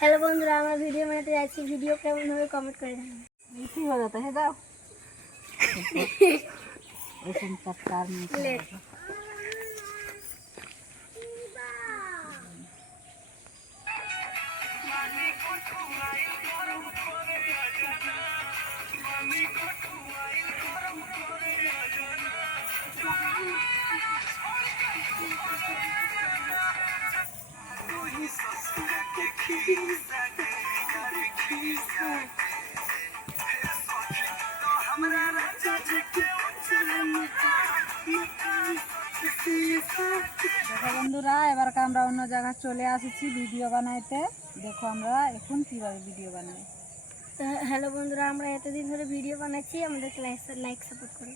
Hello बंधुरा हमारा video बनाते जाচ্ছি वीडियो কেমন হবে কমেন্ট করে জানাবেন। কি हो जाता है दाओ ऐसे चटकार में দেখো বন্ধুরা এবারকে আমরা অন্য জায়গায় চলে আসছি ভিডিও বানাইতে। দেখো আমরা এখন কিভাবে ভিডিও বানাই। हेलो बंधुरा আমরা এতদিন ধরে ভিডিও বানাচ্ছি আমাদেরকে লাইক সাপোর্ট করো।